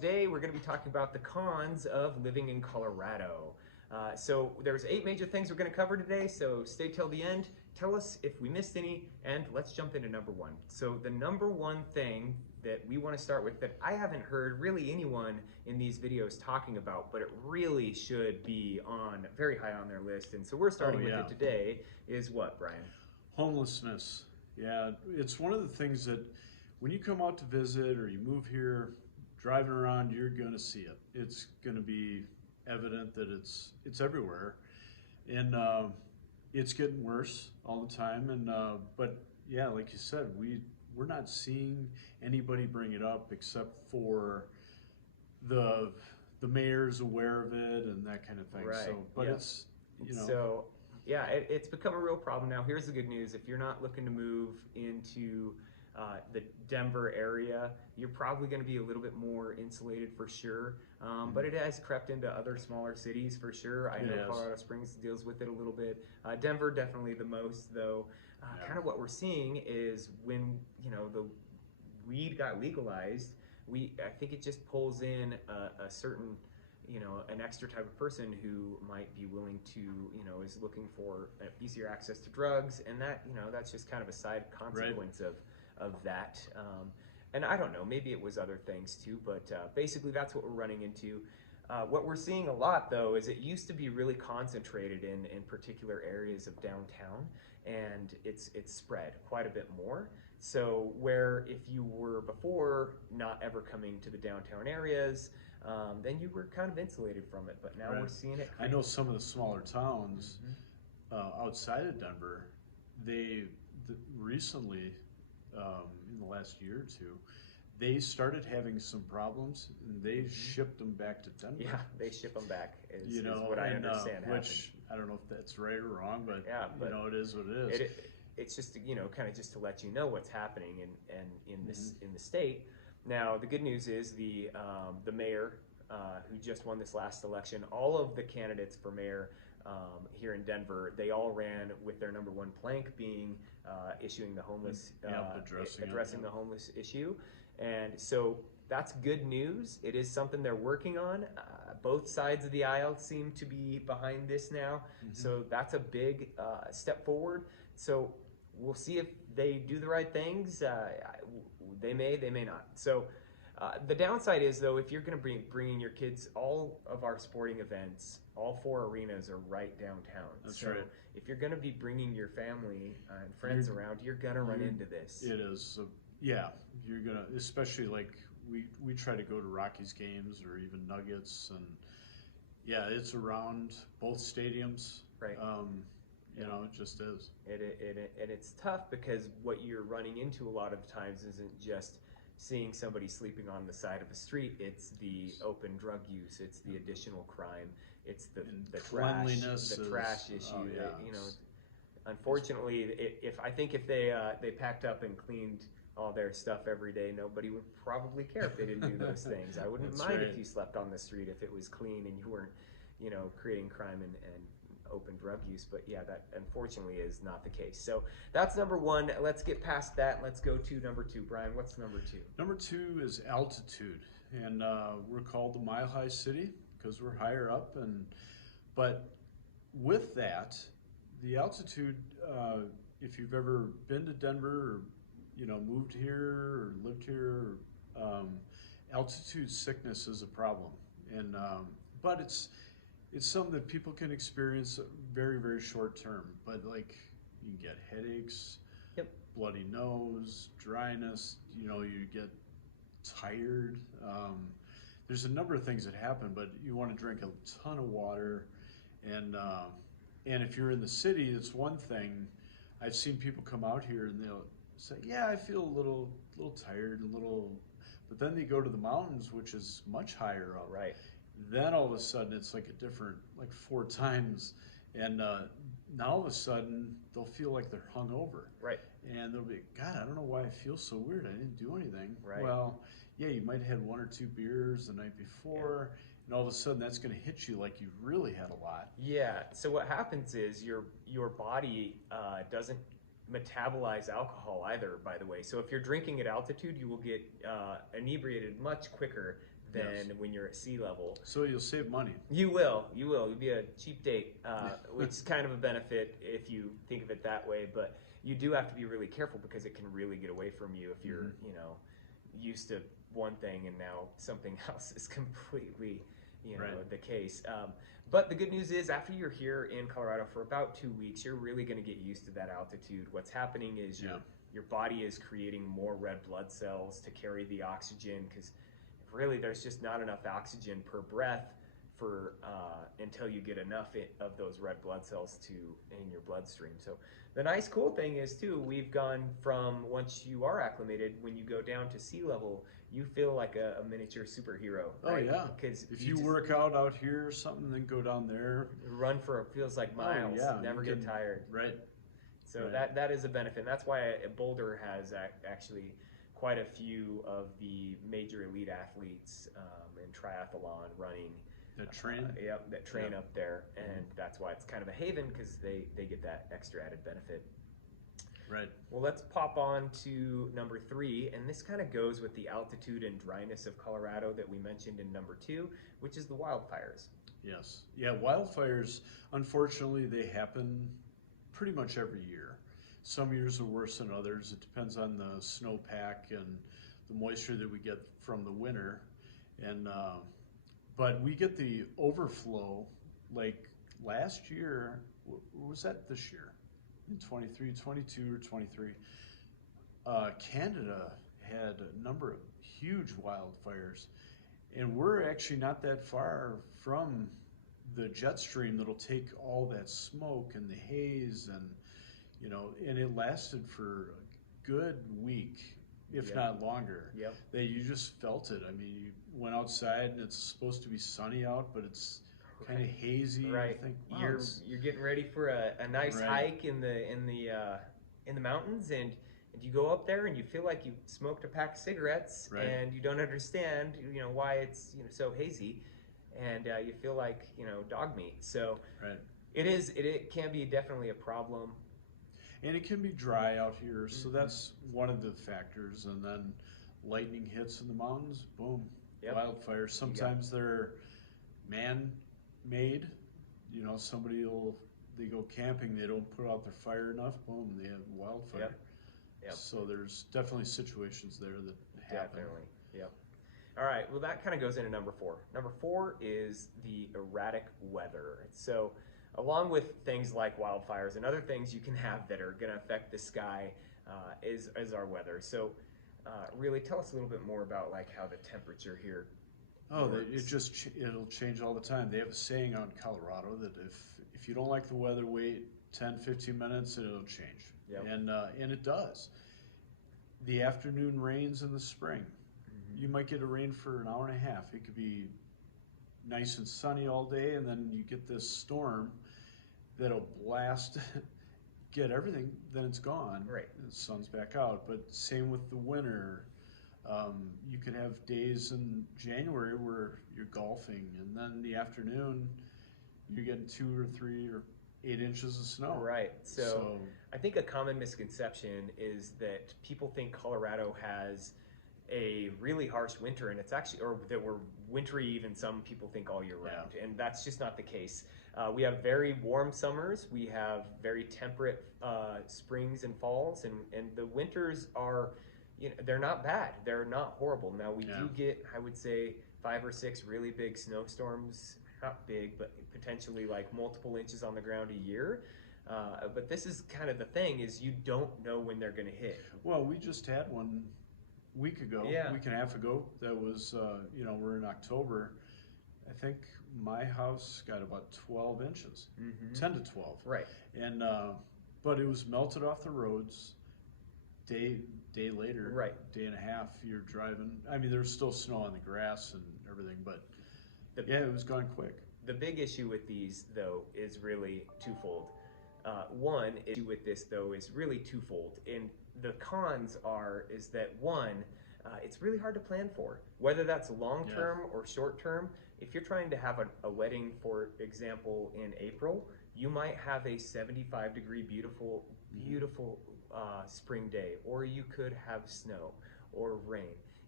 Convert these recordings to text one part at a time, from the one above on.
today we're going to be talking about the cons of living in Colorado. So there's 8 major things we're going to cover today, so stay till the end. Tell us if we missed any, and let's jump into number 1. So the number 1 thing that we want to start with that I haven't heard really anyone in these videos talking about, but it really should be on very high on their list, and so we're starting with it today, is what, Brian? Homelessness. Yeah, it's one of the things that when you come out to visit or you move here, driving around, you're going to see it. It's going to be evident that it's everywhere, and it's getting worse all the time. And but yeah, like you said, we're not seeing anybody bring it up except for the mayor's aware of it and that kind of thing. Right. So, but yeah. it's So yeah, it's become a real problem now. Here's the good news: if you're not looking to move into the Denver area, you're probably going to be a little bit more insulated for sure. But it has crept into other smaller cities for sure. I know Colorado Springs deals with it a little bit. Denver definitely the most, though. Kind of what we're seeing is when the weed got legalized, I think it just pulls in a certain an extra type of person who might be willing to, is looking for easier access to drugs, and that, that's just kind of a side consequence of that. And I don't know, maybe it was other things too, but basically that's what we're running into. What we're seeing a lot though is it used to be really concentrated in particular areas of downtown, and it's spread quite a bit more. So where if you were before not ever coming to the downtown areas, then you were kind of insulated from it, but now we're seeing it. I know some of the smaller towns outside of Denver, they recently, in the last year or two, they started having some problems, and they shipped them back to Denver. Yeah, they ship them back, is what I understand. Which I don't know if that's right or wrong, but, it is what it is. It's just kind of just to let you know what's happening in the state. Now the good news is the mayor who just won this last election, all of the candidates for mayor here in Denver, they all ran with their number 1 plank being issuing the homeless, addressing the homeless issue. And so that's good news. It is something they're working on. Both sides of the aisle seem to be behind this now. So that's a big step forward. So we'll see if they do the right things. They may not. So the downside is, though, if you're going to bring your kids, all of our sporting events, all 4 arenas are right downtown. That's right. If you're going to be bringing your family and friends around, you're going to run into this. It is. So, yeah, you're going to, especially like we try to go to Rockies games or even Nuggets, and yeah, it's around both stadiums. Right. It just is. And it's tough because what you're running into a lot of times isn't just seeing somebody sleeping on the side of the street. It's the open drug use. It's the additional crime. It's the trash issue. Unfortunately, if they packed up and cleaned all their stuff every day, nobody would probably care if they didn't do those things. I wouldn't mind if you slept on the street if it was clean and you weren't, creating crime and open drug use, but yeah, that unfortunately is not the case. So that's number 1. Let's get past that. Let's go to number 2. Brian, what's number 2? Number 2 is altitude, and we're called the Mile High City because we're higher up, but with that, the altitude, if you've ever been to Denver or moved here or lived here, altitude sickness is a problem, and but it's something that people can experience very, very short term, but like you can get headaches, bloody nose, dryness, you get tired. There's a number of things that happen, but you want to drink a ton of water, and if you're in the city, it's one thing. I've seen people come out here and they'll say, yeah, I feel a little tired, but then they go to the mountains, which is much higher up. Right. Then all of a sudden it's like a different, like 4 times, and now all of a sudden they'll feel like they're hungover. Right. And they'll be, God, I don't know why I feel so weird. I didn't do anything. Right. Well, yeah, you might have had 1 or 2 beers the night before, and all of a sudden that's going to hit you like you really had a lot. Yeah. So what happens is your body doesn't metabolize alcohol either, by the way. So if you're drinking at altitude, you will get inebriated much quicker than Yes. when you're at sea level. So you'll save money. You will. You'll be a cheap date, which is kind of a benefit if you think of it that way. But you do have to be really careful because it can really get away from you if you're, Mm-hmm. used to one thing and now something else is completely, Right. the case. But the good news is, after you're here in Colorado for about 2 weeks, you're really going to get used to that altitude. What's happening is Yeah. your body is creating more red blood cells to carry the oxygen, because really there's just not enough oxygen per breath for until you get enough of those red blood cells in your bloodstream. So the nice cool thing is too, we've gone from, once you are acclimated, when you go down to sea level, you feel like a miniature superhero. Oh Right? yeah. Because If you work out here or something, then go down there. run for feels like miles, Oh, yeah. never You get can- tired. Right. So Right. that is a benefit. And that's why Boulder has actually quite a few of the major elite athletes in triathlon running. That train. That train Yeah. up there, and that's why it's kind of a haven, because they get that extra added benefit. Right. Well, let's pop on to number 3, and this kind of goes with the altitude and dryness of Colorado that we mentioned in number 2, which is the wildfires. Yes. Yeah, wildfires, unfortunately, they happen pretty much every year. Some years are worse than others. It depends on the snowpack and the moisture that we get from the winter. And but we get the overflow, like last year, was that this year? In 23, 22 or 23, Canada had a number of huge wildfires. And we're actually not that far from the jet stream that'll take all that smoke and the haze and it lasted for a good week, if Yep. not longer. Yep. That you just felt it. I mean, you went outside and it's supposed to be sunny out, but it's kind of hazy. Right. You think, wow, You're getting ready for a nice Right. hike in the mountains, and you go up there and you feel like you smoked a pack of cigarettes, Right. and you don't understand why it's so hazy, and you feel like dog meat. So right. it can be definitely a problem. And it can be dry out here, so Mhm. that's one of the factors. And then lightning hits in the mountains, boom, Yep. wildfires. Sometimes they're man-made. They go camping, they don't put out their fire enough, boom, they have wildfire. Yep. Yep. So there's definitely situations there that happen. Definitely. Yep. All right. Well, that kind of goes into number 4. Number 4 is the erratic weather. So, along with things like wildfires and other things you can have that are going to affect the sky, is our weather. So, really, tell us a little bit more about how the temperature here. Oh, works. it'll change all the time. They have a saying out in Colorado that if you don't like the weather, wait 10, 15 minutes and it'll change. Yep. And it does. The afternoon rains in the spring. You might get a rain for an hour and a half. It could be nice and sunny all day, and then you get this storm that'll blast, get everything, then it's gone. Right. And the sun's back out. But same with the winter. You could have days in January where you're golfing, and then in the afternoon you're getting 2 or 3 or 8 inches of snow. Right. So I think a common misconception is that people think Colorado has a really harsh winter, and it's actually, or that we're wintry even, some people think, all year round, and that's just not the case. We have very warm summers, we have very temperate springs and falls, and the winters are, they're not bad, they're not horrible. Now we do get, I would say, 5 or 6 really big snowstorms, not big, but potentially like multiple inches on the ground a year. But this is kind of the thing, is you don't know when they're going to hit. Well, we just had one week and a half ago. That was, we're in October. I think my house got about 12 inches, 10 to 12. Right. And but it was melted off the roads. Day later, Right. day and a half, you're driving. I mean, there's still snow on the grass and everything, but it was gone quick. The big issue with these, though, is really twofold. One issue with this, though, is really twofold. And the cons is that, one, it's really hard to plan for, whether that's long-term or short-term. If you're trying to have a wedding, for example, in April, you might have a 75-degree, beautiful spring day, or you could have snow or rain.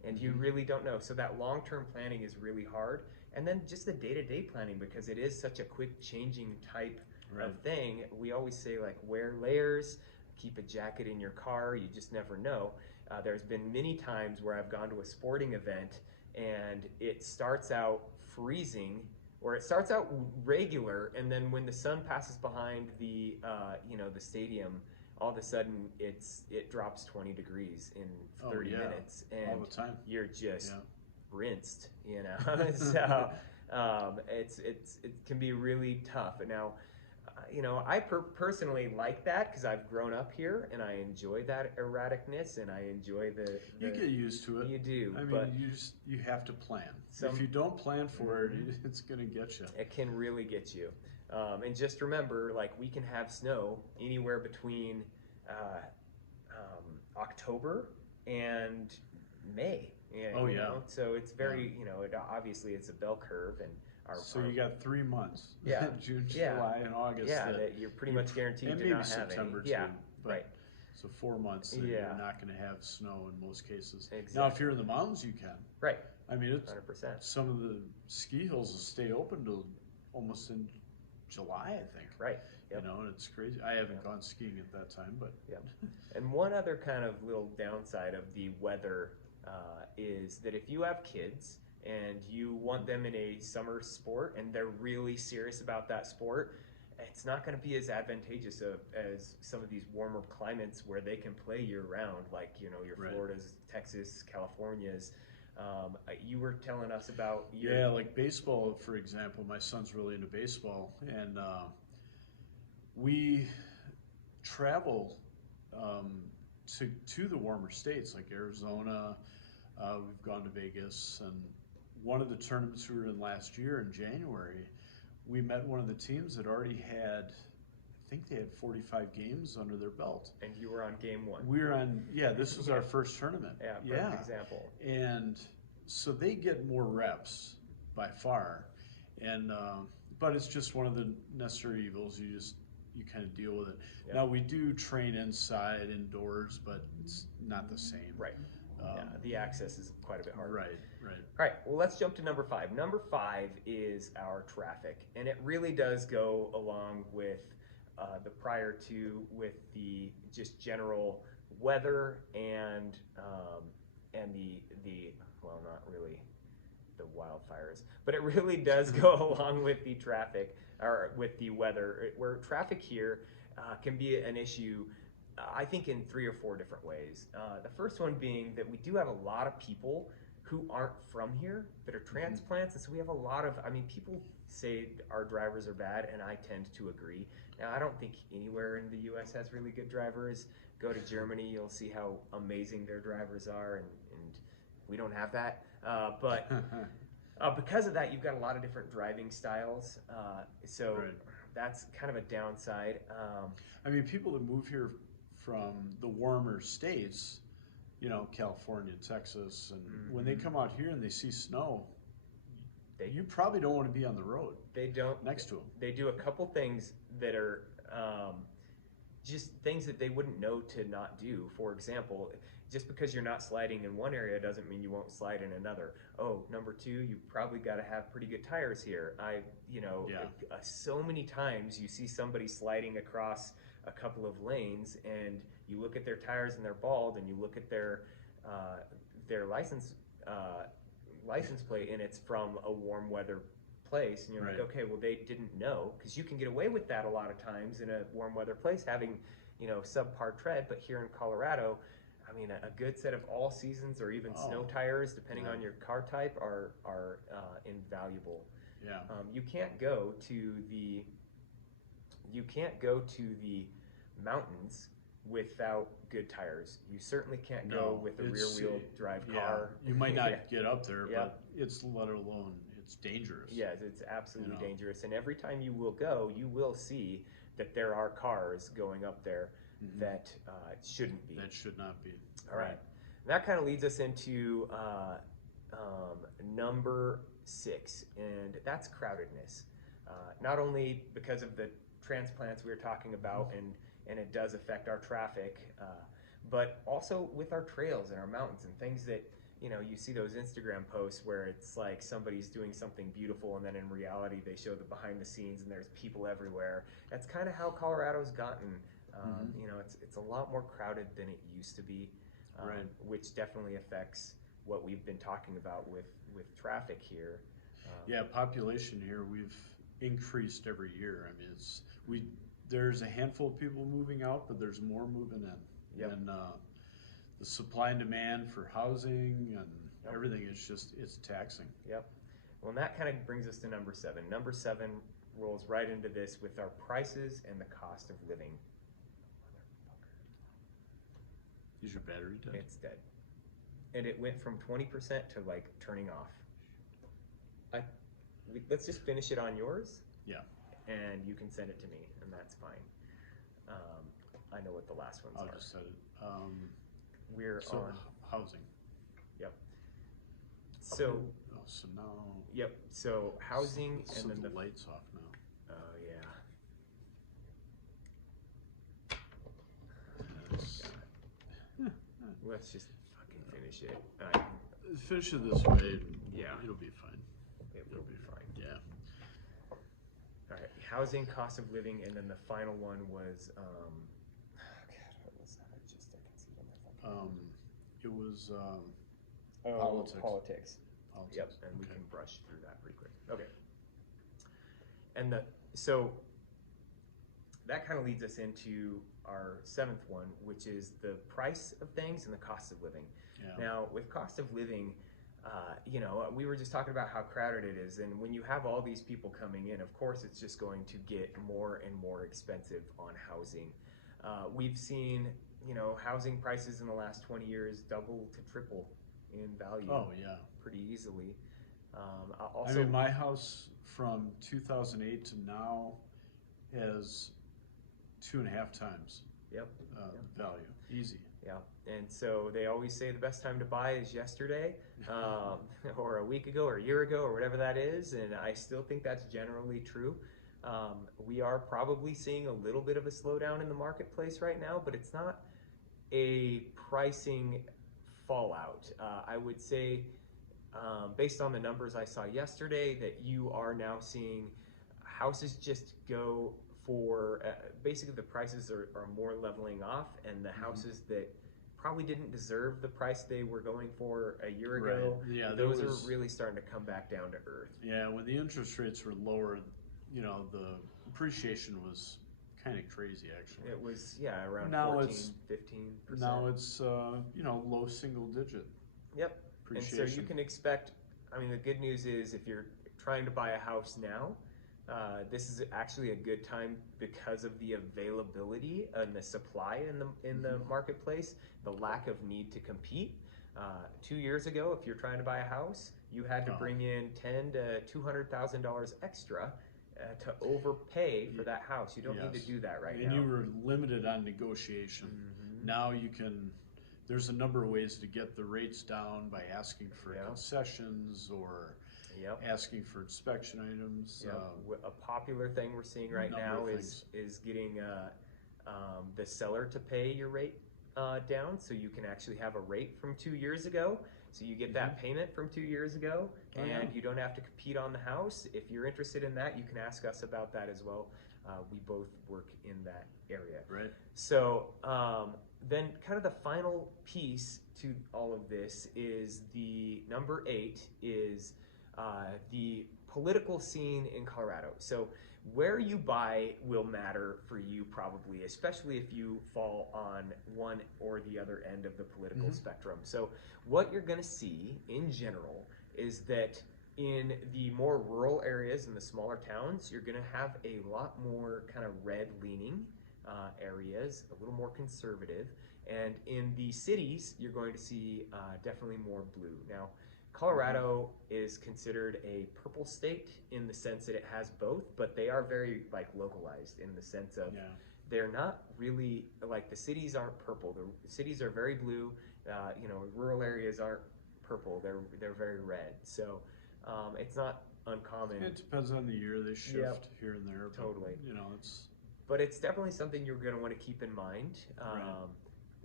and you really don't know. So that long-term planning is really hard. And then just the day-to-day planning, because it is such a quick changing type of thing. We always say, like, wear layers, keep a jacket in your car, you just never know. There's been many times where I've gone to a sporting event and it starts out freezing, or it starts out regular, and then when the sun passes behind the the stadium, all of a sudden it drops 20 degrees in 30 minutes, and all the time. you're just rinsed, so it can be really tough. And now, I personally like that because I've grown up here and I enjoy that erraticness, and I enjoy the you get used to it. You do. I mean, you have to plan. If you don't plan for it, it's going to get you. It can really get you. And just remember, like, we can have snow anywhere between October and May. So it's very, obviously it's a bell curve, and you got 3 months. Yeah. June, July, and August. Yeah, that you're pretty much guaranteed and to maybe not have September any. too. Yeah, right. So 4 months that you're not going to have snow in most cases. Exactly. Now, if you're in the mountains, you can. Right. I mean, it's 100%. Some of the ski hills will stay open till almost in July, I think. Right. Yep. And it's crazy. I haven't gone skiing at that time, but. Yep. And one other kind of little downside of the weather is that if you have kids and you want them in a summer sport and they're really serious about that sport, it's not going to be as advantageous as some of these warmer climates where they can play year round, like your Floridas, Texas, Californias. You were telling us about like baseball, for example. My son's really into baseball, and we travel to the warmer states like Arizona. We've gone to Vegas, and one of the tournaments we were in last year in January, we met one of the teams that already had, I think they had 45 games under their belt. And you were on game one. We were on, this was our first tournament. Perfect example. And so they get more reps by far, and but it's just one of the necessary evils. You kind of deal with it. Yeah. Now we do train inside, indoors, but it's not the same. Right. The access is quite a bit harder. Right. All right, well, let's jump to number 5. Number 5 is our traffic, and it really does go along with the prior two, with the just general weather and the well, not really the wildfires, but it really does go along with the traffic, or with the weather, where traffic here can be an issue, I think, in 3 or 4 different ways. The first one being that we do have a lot of people who aren't from here that are transplants, and so we have a lot of, people say our drivers are bad, and I tend to agree. Now, I don't think anywhere in the U.S. has really good drivers. Go to Germany, you'll see how amazing their drivers are, and we don't have that. But because of that, you've got a lot of different driving styles, so that's kind of a downside. People that move here from the warmer states, California, Texas, and when they come out here and they see snow, you probably don't want to be on the road. They don't. Next to them. They do a couple things that are just things that they wouldn't know to not do. For example, just because you're not sliding in one area doesn't mean you won't slide in another. Oh, number 2, you probably got to have pretty good tires here. So many times you see somebody sliding across a couple of lanes, and you look at their tires and they're bald, and you look at their license plate, and it's from a warm weather place, and you're like, okay, well, they didn't know, because you can get away with that a lot of times in a warm weather place, having subpar tread. But here in Colorado, a good set of all seasons or even snow tires, depending on your car type, are invaluable. Yeah. You can't go to the mountains without good tires. You certainly can't go with a rear-wheel drive car. You might not get up there, but it's dangerous. Yes, it's absolutely dangerous. And every time you will go, you will see that there are cars going up there that shouldn't be. That should not be. All right. That kind of leads us into number 6, and that's crowdedness. Not only because of the transplants we were talking about, and it does affect our traffic, but also with our trails and our mountains and things that you know, you see those Instagram posts where it's like somebody's doing something beautiful and then in reality they show the behind the scenes and there's people everywhere. That's kind of how Colorado's gotten. You know, it's a lot more crowded than it used to be, Right. which definitely affects what we've been talking about with traffic here. Yeah, population here, we've increased every year. I mean, there's a handful of people moving out, but there's more moving in. Yep. And the supply and demand for housing and Yep. everything is just, it's taxing. Yep. Well, and that kind of brings us to number 7. Number 7 rolls right into this with our prices and the cost of living. Is your battery dead? It's dead. And it went from 20% to like turning off. Let's just finish it on yours. Yeah. And you can send it to me, and that's fine. I know what the last ones I'll are. just set it. We're So on. housing. Yep. So. Oh, so now. Yep. So housing, So and then the the. lights off now. Oh yeah. Let's just fucking finish it. Finish it this way. Yeah. It'll be fine. It will be fine. Yeah. All right. Housing, cost of living, and then the final one was. God, what was that? I can see it on my phone. It was Politics. politics. Yep, and we Okay. can brush through that pretty quick. Okay. And so that kind of leads us into our 7th one, which is the price of things and the cost of living. Yeah. Now, with cost of living, you know, we were just talking about how crowded it is, and when you have all these people coming in, of course, it's just going to get more and more expensive on housing. We've seen, you know, housing prices in the last 20 years double to triple in value. Oh yeah. Pretty easily. I Also, mean, my house from 2008 to now has 2.5 times yep, value. Easy. yeah. And so they always say the best time to buy is yesterday, or a week ago, or a year ago, or whatever that is. And I still think that's generally true. We are probably seeing a little bit of a slowdown in the marketplace right now, but it's not a pricing fallout. I would say, based on the numbers I saw yesterday, that you are now seeing houses just go for, basically the prices are more leveling off, and the houses that probably didn't deserve the price they were going for a year ago, Right. Yeah, those are really starting to come back down to earth. Yeah, when the interest rates were lower, you know, the appreciation was kind of crazy actually. It was, yeah, around Now 14, it's- 15%. Now it's you know, low single digit Yep. And so appreciation. you can expect, I mean, the good news is if you're trying to buy a house now, this is actually a good time because of the availability and the supply in the marketplace, the lack of need to compete. 2 years ago, if you're trying to buy a house, you had to bring in $10,000 to $200,000 extra to overpay for that house. You don't need Yes. to do that right and now. you were limited on negotiation. Now you can. There's a number of ways to get the rates down by asking for Yeah. concessions or Yep. asking for inspection items. A popular thing we're seeing right number now of is getting the seller to pay your rate down, so you can actually have a rate from 2 years ago. So you get that payment from 2 years ago, Oh, and yeah. you don't have to compete on the house. If you're interested in that, you can ask us about that as well. We both work in that area. Right. So then kind of the final piece to all of this is the number 8 is the political scene in Colorado. So where you buy will matter for you probably, especially if you fall on one or the other end of the political spectrum. So what you're going to see in general is that in the more rural areas, in the smaller towns, you're going to have a lot more kind of red-leaning areas, a little more conservative. And in the cities, you're going to see definitely more blue. Now, Colorado is considered a purple state in the sense that it has both, but they are very like localized in the sense of they're not really like the cities aren't purple. The cities are very blue. You know, rural areas aren't purple. They're very red. So it's not uncommon. It depends on the year. They shift here and there. But, Totally. You know, it's But it's definitely something you're going to want to keep in mind. Right.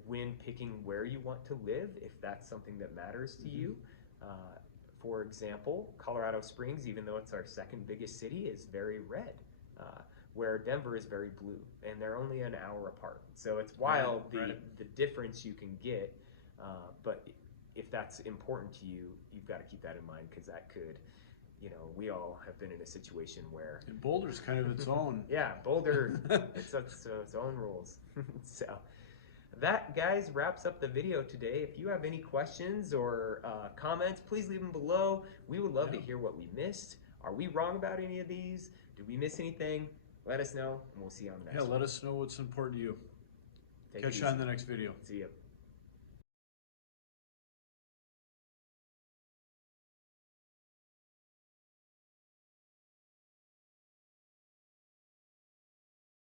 when picking where you want to live, if that's something that matters to you. For example, Colorado Springs, even though it's our second biggest city, is very red, where Denver is very blue, and they're only an hour apart. So it's wild the difference you can get, but if that's important to you, you've got to keep that in mind, because that could, we all have been in a situation where... And Boulder's kind of its own. Yeah, Boulder, it's its own rules. So that, guys, wraps up the video today. If you have any questions or comments, please leave them below. We would love to hear what we missed. Are we wrong about any of these? Did we miss anything? Let us know, and we'll see you on the next one. Yeah, let us know what's important to you. Take it Catch you easy. on the next video. See ya.